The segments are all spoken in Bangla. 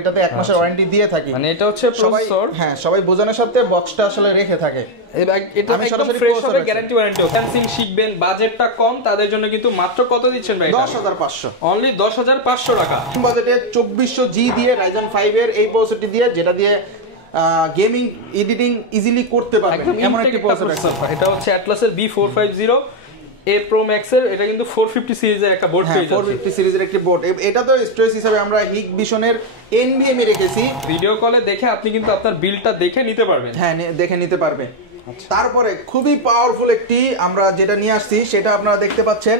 এটাতে 1 মাসের ওয়ারেন্টি দিয়ে থাকি। মানে এটা হচ্ছে প্রসেসর, হ্যাঁ সবাই বোঝানোর সাথে বক্সটা আসলে রেখে থাকে। এটা একদম ফ্রেশ হবে, গ্যারান্টি ওয়ারেন্টি। ফ্যান্সিং শিখবেন, বাজেটটা কম, তাদের জন্য কিন্তু মাত্র কত দিচ্ছেন ভাই? 10,500, অনলি 10,500 টাকা বাজেটে 2400G দিয়ে Ryzen 5 এর এই প্রসেসরটি দিয়ে, যেটা দিয়ে গেমিং এডিটিং ইজিলি করতে পারবেন এমন একটি প্রসেসর। এটা হচ্ছে অ্যাটলাসের B450 A Pro Max এর, এটা কিন্তু 450 সিরিজের একটা বোর্ড পেয়ে যাচ্ছে। 450 সিরিজের একটি বোর্ড। এটা তো স্টোরেজ হিসেবে আমরা Hikvision-এর NVMe রেখেছি। ভিডিও কলে দেখে আপনি কিন্তু আপনার বিলটা দেখে নিতে পারবেন। হ্যাঁ দেখে নিতে পারবেন। তারপরে খুবই পাওয়ারফুল একটি আমরা যেটা নিয়ে আসছি সেটা আপনারা দেখতে পাচ্ছেন,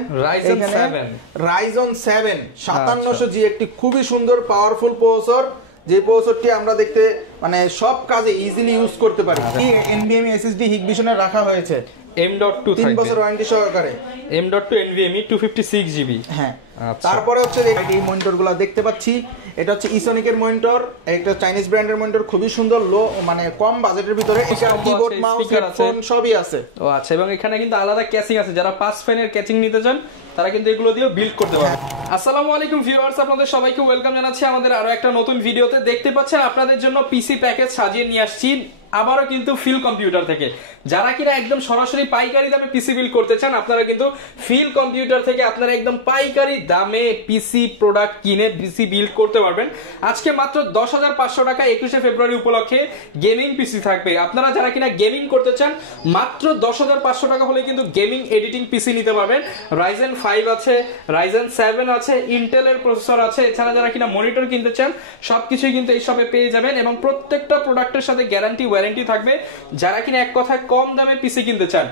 Ryzen 7 5700G, একটি খুবই সুন্দর পাওয়ারফুল প্রসেসর, যে প্রসেসরটি আমরা দেখতে মানে সব কাজে ইজিলি ইউজ করতে পারি। NVMe SSD Hikvision-এর রাখা হয়েছে, M.2 3 বছর ওয়ারেন্টি সহকারে, M.2 NVMe 256GB। হ্যাঁ তারপরে হচ্ছে এই মনিটরগুলো দেখতে পাচ্ছি, এটা হচ্ছে ইসোনিকের মনিটর, একটা চাইনিজ ব্র্যান্ডের মনিটর, খুবই সুন্দর, লো মানে কম বাজেটের ভিতরে। এটা কিবোর্ড মাউস হেডফোন সবই আছে। ও আচ্ছা, এবং এখানে কিন্তু আলাদা ক্যাচিং আছে, যারা 5 ফ্যানের ক্যাচিং নিতে চান তারা কিন্তু এগুলো দিয়ে বিল্ড করতে পারবে। আসসালামু আলাইকুম ভিউয়ার্স, আপনাদের সবাইকে ওয়েলকাম জানাচ্ছি আমাদের আরো একটা নতুন ভিডিওতে। দেখতে পাচ্ছেন আপনাদের জন্য পিসি প্যাকেজ সাজিয়ে নিয়ে আসছি আবারও কিন্তু ফিল কম্পিউটার থেকে। যারা কিনা একদম সরাসরি পাইকারি দামে পিসি বিল্ড করতে চান, আপনারা কিন্তু ফিল কম্পিউটার থেকে আপনারা একদম পাইকারি দামে পিসি প্রোডাক্ট কিনে পিসি বিল্ড করতে পারবেন। আজকে মাত্র 10,500 টাকা 21শে ফেব্রুয়ারি উপলক্ষে গেমিং পিসি থাকবে। আপনারা যারা কিনা গেমিং করতে চান, মাত্র 10,500 টাকা হলে কিন্তু গেমিং এডিটিং পিসি নিতে পারবেন। Ryzen 5 আছে, Ryzen 7 আছে, ইন্টেলের প্রসেসর আছে। এছাড়া যারা কিনা মনিটর কিনতে চান, সবকিছুই কিন্তু এই শপে পেয়ে যাবেন, এবং প্রত্যেকটা প্রোডাক্টের সাথে গ্যারান্টি ওয়ারেন্টি থাকবে। যারা কিনা এক কথায় কম দামে পিসি কিনতে চান,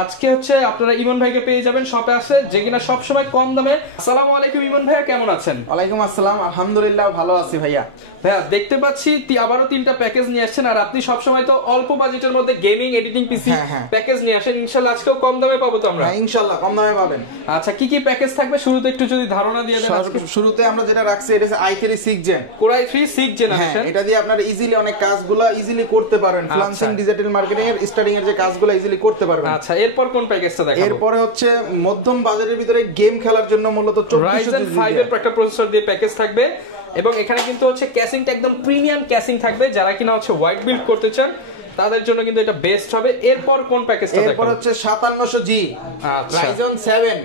আজকে হচ্ছে আপনারা ইমন ভাইকে পেয়ে যাবেন শপে আসে, যে কিনা সবসময় কম দামে। আসসালামু আলাইকুম ইমন ভাইয়া, কেমন আছেন? ওয়ালাইকুম আসসালাম, আলহামদুলিল্লাহ ভালো আছি ভাইয়া। ভাইয়া দেখতে পাচ্ছি আবারও 3টা প্যাকেজ নিয়ে আসছেন, আর আপনি সবসময় তো অল্প বাজেটের মধ্যে গেমিং এডিটিং পিসি প্যাকেজ নিয়ে আসেন। ইনশাআল্লাহ আজকেও কম দামে পাবো তো আমরা? হ্যাঁ ইনশাআল্লাহ কম দামে পাবেন। আচ্ছা, কি কি প্যাকেজ থাকবে শুরুতে একটু যদি ধারণা দিয়ে দেন। শুরুতে আমরা যেটা রাখছি এটা হচ্ছে i3 6 Gen, Core i3 6 generation. এটা দিয়ে আপনারা ইজিলি অনেক কাজগুলো ইজিলি করতে পারবেন। ফ্রিল্যান্সিং, ডিজিটাল মার্কেটিং এর স্টার্টিং এর যে কাজগুলো ইজিলি করতে পারবেন। আচ্ছা, এরপর কোন প্যাকেজটা দেখাবো? এরপরে হচ্ছে মধ্যম বাজেটের ভিতরে গেম খেলার জন্য মূলত Ryzen 5 এর একটা প্রসেসর দিয়ে প্যাকেজ থাকবে, এবং এখানে কিন্তু হচ্ছে ক্যাসিংটা একদম প্রিমিয়াম ক্যাসিং থাকবে। যারা কিনা হচ্ছে হোয়াইট বিল্ড করতে চান তাদের জন্য কিন্তু এটা বেস্ট হবে। এরপর কোন প্যাকেজটা দেখাবো? এরপর হচ্ছে 5700G, আচ্ছা, Ryzen 7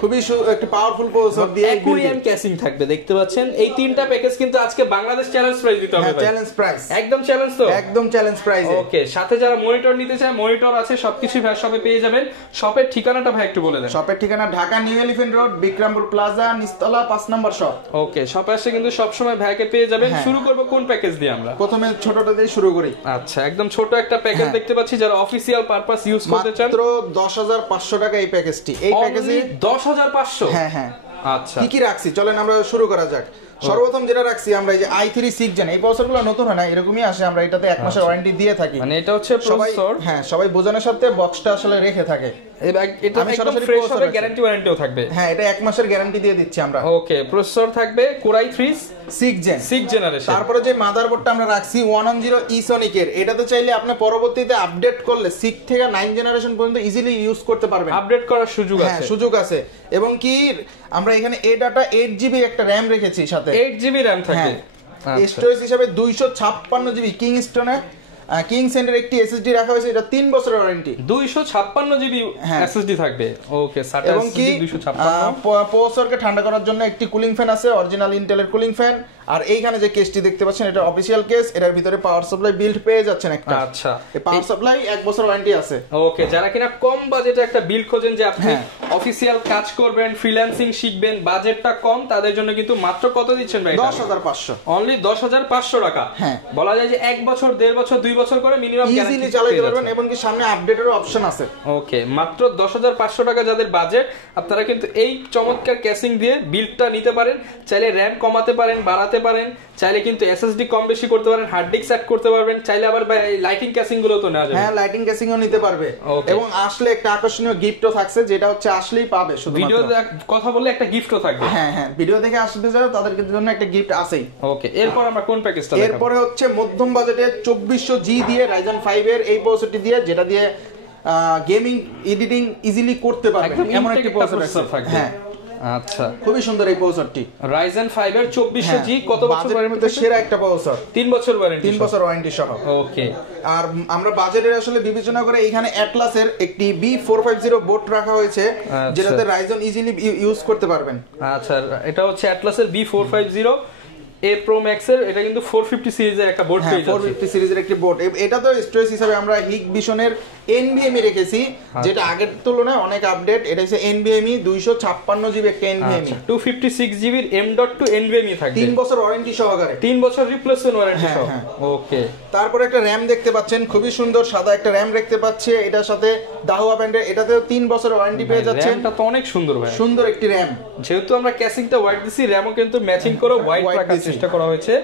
খুবই একটা পাওয়ারফুল প্রসেসর দিয়ে অ্যাকুরিয়াম ক্যাসিং থাকবে। দেখতে পাচ্ছেন এই 3টা প্যাকেজ কিন্তু আজকে বাংলাদেশ চ্যালেঞ্জ প্রাইস দিতে হবে ভাই। চ্যালেঞ্জ প্রাইস, একদম চ্যালেঞ্জ তো, একদম চ্যালেঞ্জ প্রাইস। ওকে, সাথে যারা মনিটর নিতে চায় মনিটর আছে, সবকিছু ভাই শপে পেয়ে যাবেন। শপের ঠিকানাটা ভাই একটু বলে দেন। শপের ঠিকানা Dhaka New Elephant Road, Bikrampur Plaza, নিচতলা 5 নম্বর শপ। ওকে, শপে আসলে কিন্তু সব সময় ভাইকে পেয়ে যাবেন। শুরু করব কোন প্যাকেজ দিয়ে? আমরা প্রথমে ছোটটা দিয়ে শুরু করি। আচ্ছা, একদম ছোট একটা প্যাকেজ দেখতে পাচ্ছি, যারা অফিশিয়াল পারপাস ইউজ করতে চান। মাত্র 10,500 টাকা এই প্যাকেজটি। এই প্যাকেজে 10,500। হ্যাঁ আচ্ছা, কি রাখছি চলেন আমরা শুরু করা যাক। সর্বপ্রথম যেটা রাখছি আমরা এই যে i3 6 Gen, এই প্রসেসরগুলো নতুন হয় না, এরকমই আসে। আমরা এটাতে 1 মাসের ওয়ারেন্টি দিয়ে থাকি। মানে এটা হচ্ছে প্রসেসর, হ্যাঁ সবাই বোঝানোর সাথে বক্সটা আসলে রেখে থাকে। এটা একদম ফ্রেশ হবে, গ্যারান্টি ওয়ারেন্টিও থাকবে। হ্যাঁ এটা 1 মাসের গ্যারান্টি দিয়ে দিচ্ছি আমরা। ওকে, প্রসেসর থাকবে Core i3 6 জেনারেশন। তারপরে যে মাদারবোর্ডটা আমরা রাখছি 110 Isonic এর, এটাতে চাইলে আপনি পরবর্তীতে আপডেট করলে 6 থেকে 9 জেনারেশন পর্যন্ত ইজিলি ইউজ করতে পারবেন। আপডেট করার সুযোগ আছে। হ্যাঁ সুযোগ আছে। এবং কি আমরা এখানে ADATA 8GB একটা RAM রেখেছি সাথে। 8GB RAM থাকে। স্টোরেজ হিসেবে 256GB কিংসেন্টের একটি এসএসডি রাখা হয়েছে, এটা 3 বছরের ওয়ারেন্টি। 256GB এসএসডি থাকবে। ওকে, এবং কি 256 প্রসেসরকে ঠান্ডা করার জন্য একটি কুলিং ফ্যান আছে, অরিজিনাল ইন্টেলের কুলিং ফ্যান। আর এইখানে যে কেসটি দেখতে পাচ্ছেন এটা অফিশিয়াল কেস, এটার ভিতরে পাওয়ার সাপ্লাই বিল্ড পেয়ে যাচ্ছেন একটা। আচ্ছা, এই পাওয়ার সাপ্লাই 1 বছর ওয়ারেন্টি আছে। ওকে, যারা কিনা কম বাজেটে একটা বিল্ড খোঁজেন, যে আপনি অফিশিয়াল কাজ করবেন, ফ্রিল্যান্সিং শিখবেন, বাজেটটা কম, তাদের জন্য কিন্তু মাত্র কত দিচ্ছেন ভাই? 10,500, অনলি 10,500 টাকা। হ্যাঁ, বলা যায় যে 1 বছর 1.5 বছর 2 বছর করে মিনিমাম ইজিলি চালাতে পারবেন, এবং কি সামনে আপডেটেরও অপশন আছে। ওকে, মাত্র 10,500 টাকা যাদের বাজেট, আপনারা কিন্তু এই চমৎকার ক্যাসিং দিয়ে বিল্ডটা নিতে পারেন। চাইলে র‍্যাম কমাতে পারেন, বাড়াতে পারেন, চাইলে কিন্তু এসএসডি কম বেশি করতে পারেন, হার্ড ডিস্ক সেট করতে পারবেন, চাইলে আবার লাইটিং ক্যাসিং গুলো তো নেওয়া যাবে। হ্যাঁ, লাইটিং ক্যাসিংও নিতে পারবে। এবং আসলে একটা আকর্ষণীয় গিফটও থাকছে, যেটা হচ্ছে আসলেই পাবে। শুধু ভিডিও কথা বললে একটা গিফটও থাকবে। হ্যাঁ, ভিডিও দেখে আসতে যারা তাদের জন্য একটা গিফট আছেই। ওকে, এরপর আমরা কোন প্যাকেজটা দেখাবো? এরপরে হচ্ছে মধ্যম বাজেটে 2400G দিয়ে Ryzen 5 এর এই প্রসেসরটি দিয়ে, যেটা দিয়ে গেমিং এডিটিং ইজিলি করতে পারবেন এমন একটা প্রসেসর থাকবে। হ্যাঁ, আচ্ছা, খুবই সুন্দর এই প্রসেসরটি। Ryzen 5 এর 2400G কত বছর বাজেটের মধ্যে সেরা একটা প্রসেসর, 3 বছর ওয়ারেন্টি, 3 বছর ওয়ারেন্টি সহ। ওকে, আর আমরা বাজেটের আসলে বিবেচনা করে এখানে অ্যাটলাসের একটি B450 বোর্ড রাখা হয়েছে, যেটাতে রাইজন ইজিলি ইউজ করতে পারবেন। আচ্ছা, এটা হচ্ছে অ্যাটলাসের B450 A Pro Max এর, এটা কিন্তু 450 সিরিজের একটা বোর্ড পেয়ে যাচ্ছে। 450 সিরিজের একটি বোর্ড। এটা তো স্টোরেজ হিসেবে আমরা হিগবিশনের NVMe রেখেছি, যেটা আগের তুলনায় অনেক আপডেট। এটা হচ্ছে NVMe 256 জিবি একটা NVMe, 256 জিবির M.2 NVMe থাকবে, 3 বছর ওয়ারেন্টি সহকারে, 3 বছর রিপ্লেসমেন্ট ওয়ারেন্টি সহ। ওকে, তারপরে একটা র‍্যাম দেখতে পাচ্ছেন, খুবই সুন্দর সাদা একটা র‍্যাম দেখতে পাচ্ছে। এটার সাথে দাহুয়া ব্র্যান্ডের, এটাতেও 3 বছর ওয়ারেন্টি পেয়ে যাচ্ছেন। র‍্যামটা তো অনেক সুন্দর ভাই, সুন্দর একটি র‍্যাম। যেহেতু আমরা ক্যাসিংটা হোয়াইট দিছি, র‍্যামও কিন্তু ম্যাচিং করে হোয়াইট রাখার চেষ্টা করা হয়েছে।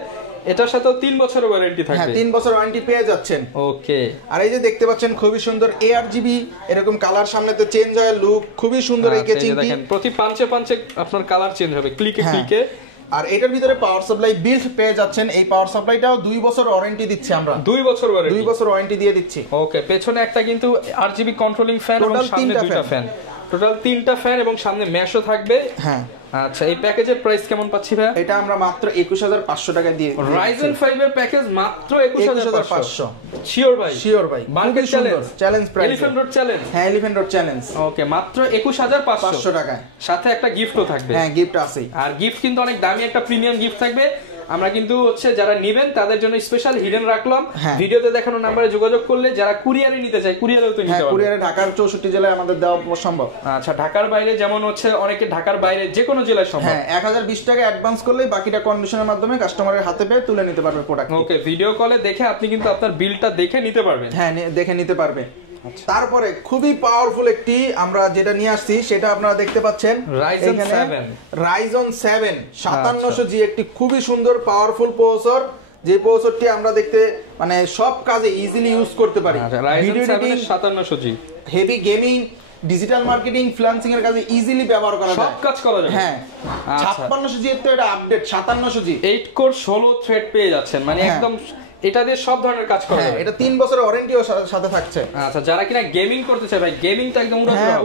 এটার সাথেও 3 বছরের ওয়ারেন্টি থাকবে। হ্যাঁ, 3 বছর ওয়ারেন্টি পেয়ে যাচ্ছেন। ওকে, আর এই যে দেখতে পাচ্ছেন খুবই সুন্দর ARGB এরকম কালার, সামনেতে চেঞ্জ হয় লুক, খুবই সুন্দর এই কেচিংটি। দেখেন প্রতি পাঞ্চে পাঞ্চে আপনার কালার চেঞ্জ হবে, ক্লিকে ক্লিকে। আর এটার ভিতরে পাওয়ার সাপ্লাই বিল্ড পেয়ে যাচ্ছেন। এই পাওয়ার সাপ্লাইটাও 2 বছর ওয়ারেন্টি দিচ্ছি আমরা, 2 বছর ওয়ারেন্টি, 2 বছর ওয়ারেন্টি দিয়ে দিচ্ছি। ওকে, পেছনে একটা কিন্তু RGB কন্ট্রোলিং ফ্যান এবং সামনে দুইটা ফ্যান, টোটাল 3টা ফ্যান এবং সামনে ম্যাশও থাকবে। হ্যাঁ, আচ্ছা, এই প্যাকেজের প্রাইস কেমন পাচ্ছি ভাই? এটা আমরা মাত্র 21500 টাকা দিয়ে Ryzen 5 এর প্যাকেজ মাত্র 21500। শিওর ভাই? শিওর ভাই, market challenge price, elephant road challenge. হ্যাঁ, এলিফ্যান্ট রোড চ্যালেঞ্জ। ওকে, মাত্র 21500 টাকায়, সাথে একটা গিফটও থাকবে। হ্যাঁ, গিফট আছেই। আর গিফট কিন্তু অনেক দামি একটা প্রিমিয়াম গিফট থাকবে। আমরা কিন্তু হচ্ছে যারা নেবেন তাদের জন্য স্পেশাল হিডেন রাখলাম। ভিডিওতে দেখানো নম্বরে যোগাযোগ করলে যারা কুরিয়ারে নিতে চায়, কুরিয়ারেও তো নিতে পারবে। কুরিয়ারে ঢাকার 64 জেলায় আমাদের দেওয়া সম্ভব। আচ্ছা, ঢাকার বাইরে যেমন হচ্ছে অনেকে ঢাকার বাইরে যে কোনো জেলায় সম্ভব। হ্যাঁ, 1020 টাকা অ্যাডভান্স করলে বাকিটা কন্ডিশনের মাধ্যমে কাস্টমারের হাতে পেয়ে তুলে নিতে পারবে প্রোডাক্ট। ওকে, ভিডিও কলে দেখে আপনি কিন্তু আপনার বিলটা দেখে নিতে পারবেন। হ্যাঁ, দেখে নিতে পারবে। তারপরে খুবই পাওয়ারফুল একটি আমরা যেটা নিয়ে আসছি সেটা আপনারা দেখতে পাচ্ছেন, Ryzen 7 5700G, একটি খুবই সুন্দর পাওয়ারফুল প্রসেসর, যে প্রসেসরটি আমরা দেখতে মানে সব কাজে ইজিলি ইউজ করতে পারি। Ryzen 7 5700G, heavy gaming, digital marketing, freelancing এর কাজে ইজিলি ব্যবহার করা যায়, সব কাজ করা যায়। হ্যাঁ, 5600G এর তো এটা আপডেট, 5700G 8 কোর 16 থ্রেড পেয়ে যাচ্ছেন, মানে একদম এটা দিয়ে সব ধরনের কাজ করা যায়। এটা 3 বছরের ওয়ারেন্টিও সাথে থাকছে। আচ্ছা, যারা কিনা গেমিং করতে চায় ভাই, গেমিং তো একদম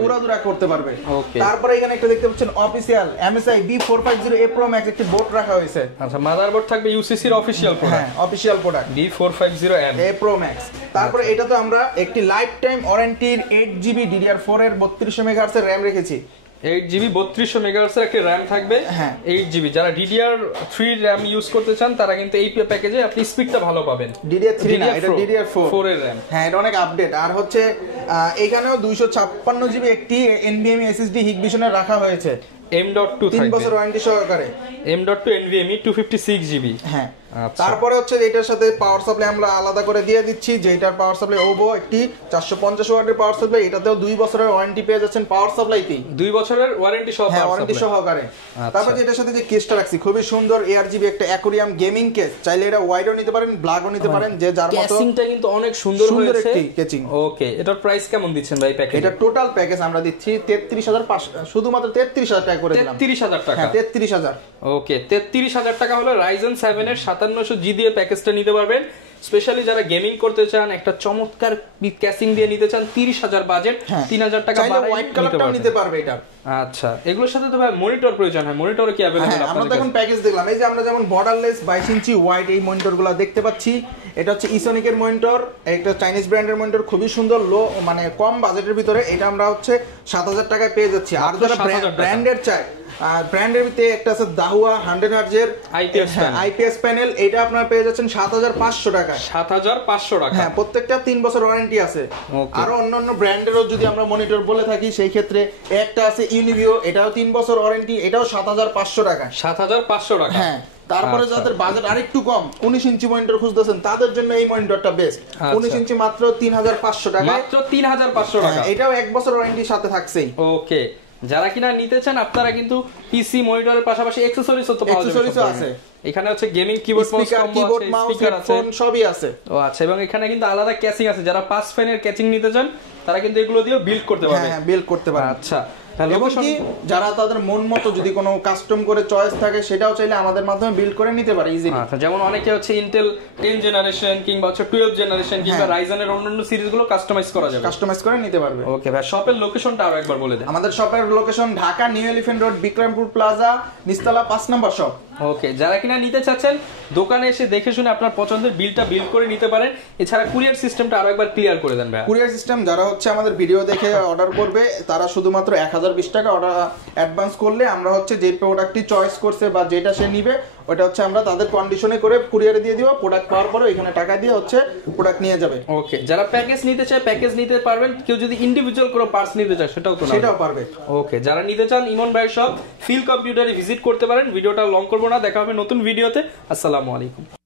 উড়াদুরা করতে পারবে। ওকে, তারপরে এখানে একটা দেখতে পাচ্ছেন official MSI B450 A Pro Max একটি বোর্ড রাখা হয়েছে। আচ্ছা, মাদারবোর্ড থাকবে UCC এর অফিশিয়াল প্রোডাক্ট। হ্যাঁ, official product B450M A Pro Max। তারপরে এটা তো আমরা একটি লাইফ টাইম ওয়ারেন্টির 8GB DDR4 এর 3200 মেগাহার্টজ এর RAM রেখেছি। 8GB 3200 মেগাহার্টজ এর একটা RAM থাকবে। হ্যাঁ, 8GB যারা DDR3 RAM ইউজ করতে চান তারা কিন্তু এই প্যাকেজে আপনি স্পিডটা ভালো পাবেন। DDR3 না, এটা DDR4 এর RAM। হ্যাঁ, এটা অনেক আপডেট। আর হচ্ছে এখানেও 256GB একটি NVMe SSD হিগবিশনের রাখা হয়েছে, M.2 3 বছর ওয়ারেন্টি সহকারে, M.2 NVMe 256GB। হ্যাঁ, তারপরে হচ্ছে এটার সাথে পাওয়ার সাপ্লাই আমরা আলাদা করে দিয়ে দিচ্ছি, যেটার পাওয়ার সাপ্লাই ওভো একটি 450 ওয়াটের পাওয়ার সাপ্লাই, এটাতেও 2 বছরের ওয়ারেন্টি পেয়ে যাচ্ছেন পাওয়ার সাপ্লাইতেই, 2 বছরের ওয়ারেন্টি সহ। হ্যাঁ, ওয়ারেন্টি সহকারে। তারপর এটার সাথে যে কেসটা রাখছি খুবই সুন্দর ARGB একটা অ্যাকোরিয়াম গেমিং কেস, চাইলে এটা ওয়াইডও নিতে পারেন, ব্ল্যাকও নিতে পারেন, যে যার মতো। কেসিংটা কিন্তু অনেক সুন্দর হয়েছে একটি কেচিং। ওকে, এটার প্রাইস কেমন দিচ্ছেন ভাই প্যাকেজ? এটা টোটাল প্যাকেজ আমরা দিচ্ছি 33500, শুধুমাত্র 33000 টাকা করে দিলাম। 33000 টাকা? 33000। ওকে, 33000 টাকা হলো Ryzen 7 এর 5700G দিয়ে প্যাকেজটা নিতে পারবেন। স্পেশালি যারা গেমিং করতে চান, একটা চমৎকার ক্যাসিং দিয়ে নিতে চান, 30000 বাজেট, 3000 টাকা বাড়াই হোয়াইট কালারটাও নিতে পারবে এটা। আচ্ছা, এগুলোর সাথে তো ভাই মনিটর প্রয়োজন হয়, মনিটরও কি अवेलेबल আপনাদের? আমরা এখন প্যাকেজ দেখলাম, এই যে আমরা যেমন বর্ডারলেস 22 ইঞ্চি হোয়াইট এই মনিটরগুলো দেখতে পাচ্ছি। এটা হচ্ছে ইসোনিকের মনিটর, একটা চাইনিজ ব্র্যান্ডের মনিটর, খুবই সুন্দর, লো মানে কম বাজেটের ভিতরে। এটা আমরা হচ্ছে 7000 টাকায় পেয়ে যাচ্ছি। আর যারা ব্র্যান্ডের চায়, ব্র্যান্ডের ভিতরে একটা আছে দাহুয়া 100 হার্জ এর আইপিএস প্যানেল, এটা আপনারা পেয়ে যাচ্ছেন 7500 টাকা। 7500 টাকা? হ্যাঁ, প্রত্যেকটা 3 বছর ওয়ারেন্টি আছে। আরো অন্যান্য ব্র্যান্ডেরও যদি আমরা মনিটর বলে থাকি, সেই ক্ষেত্রে একটা আছে ইউনিভিও, এটাও 3 বছর ওয়ারেন্টি, এটাও 7500 টাকা। 7500 টাকা? হ্যাঁ। তারপরে যাদের বাজেট আরেকটু কম, 19 ইঞ্চি মনিটর খুঁজতেছেন, তাদের জন্য এই মনিটরটা বেস্ট। 19 ইঞ্চি মাত্র 3500 টাকা। মাত্র 3500 টাকা? এটাও 1 বছর ওয়ারেন্টির সাথে থাকছেই। ওকে, যারা কিনা নিতে চান আপনারা কিন্তু পিসি মনিটরের পাশাপাশি অ্যাকসেসরিজও তো পাওয়া যাবে। এখানে হচ্ছে gaming keyboard, mouse, speaker, headphone সবই আছে। ও আচ্ছা, এবং এখানে কিন্তু আলাদা ক্যাচিং আছে, যারা 5 ফ্যানের ক্যাচিং নিতে চান তারা কিন্তু এগুলো দিয়ে বিল্ড করতে পারবে। হ্যাঁ, বিল্ড করতে পারবে। আচ্ছা, এবং কি যারা তাদের মন মতো যদি কোনো কাস্টম করে চয়েস থাকে সেটাও চাইলে আমাদের মাধ্যমে বিল্ড করে নিতে পারে ইজিলি। আচ্ছা, যেমন অনেকে হচ্ছে ইন্টেল 10 জেনারেশন কিংবা হচ্ছে 12 জেনারেশন কিংবা রাইজেনের অন্যান্য সিরিজগুলো কাস্টমাইজ করা যাবে, কাস্টমাইজ করে নিতে পারবে। ওকে ভাই, শপের লোকেশনটা আরো একবার বলে দেন। আমাদের শপের location Dhaka New Elephant Road, Bikrampur Plaza, নিচতলা 5 নম্বর শপ। ওকে, যারা কিনা নিতে চাচ্ছেন দোকানে এসে দেখে শুনে আপনার পছন্দের বিলটা বিল করে নিতে পারেন। এছাড়া কুরিয়ার সিস্টেমটা আরো একবার ক্লিয়ার করে দেন ভাই। কুরিয়ার সিস্টেম যারা হচ্ছে আমাদের ভিডিও দেখে অর্ডার করবে তারা শুধুমাত্র 1020 টাকা অর্ডার অ্যাডভান্স করলে আমরা হচ্ছে যে প্রোডাক্টটি চয়েস করছে বা যেটা সে নিবে ওটা হচ্ছে আমরা তাদের কন্ডিশনে করে কুরিয়ারে দিয়ে দিব। প্রোডাক্ট পাওয়ার পরে এখানে টাকা দিয়ে হচ্ছে প্রোডাক্ট নিয়ে যাবে। ওকে, যারা প্যাকেজ নিতে চায় প্যাকেজ নিতে পারবেন, কেউ যদি ইন্ডিভিজুয়াল কোনো পার্টস নিতে চায় সেটাও পারবে। ওকে, যারা নিতে চান ইমন ভাইয়ের শপ ফিল কম্পিউটারে ভিজিট করতে পারেন। ভিডিওটা লং করবো না, দেখা হবে নতুন ভিডিওতে। আসসালামু আলাইকুম।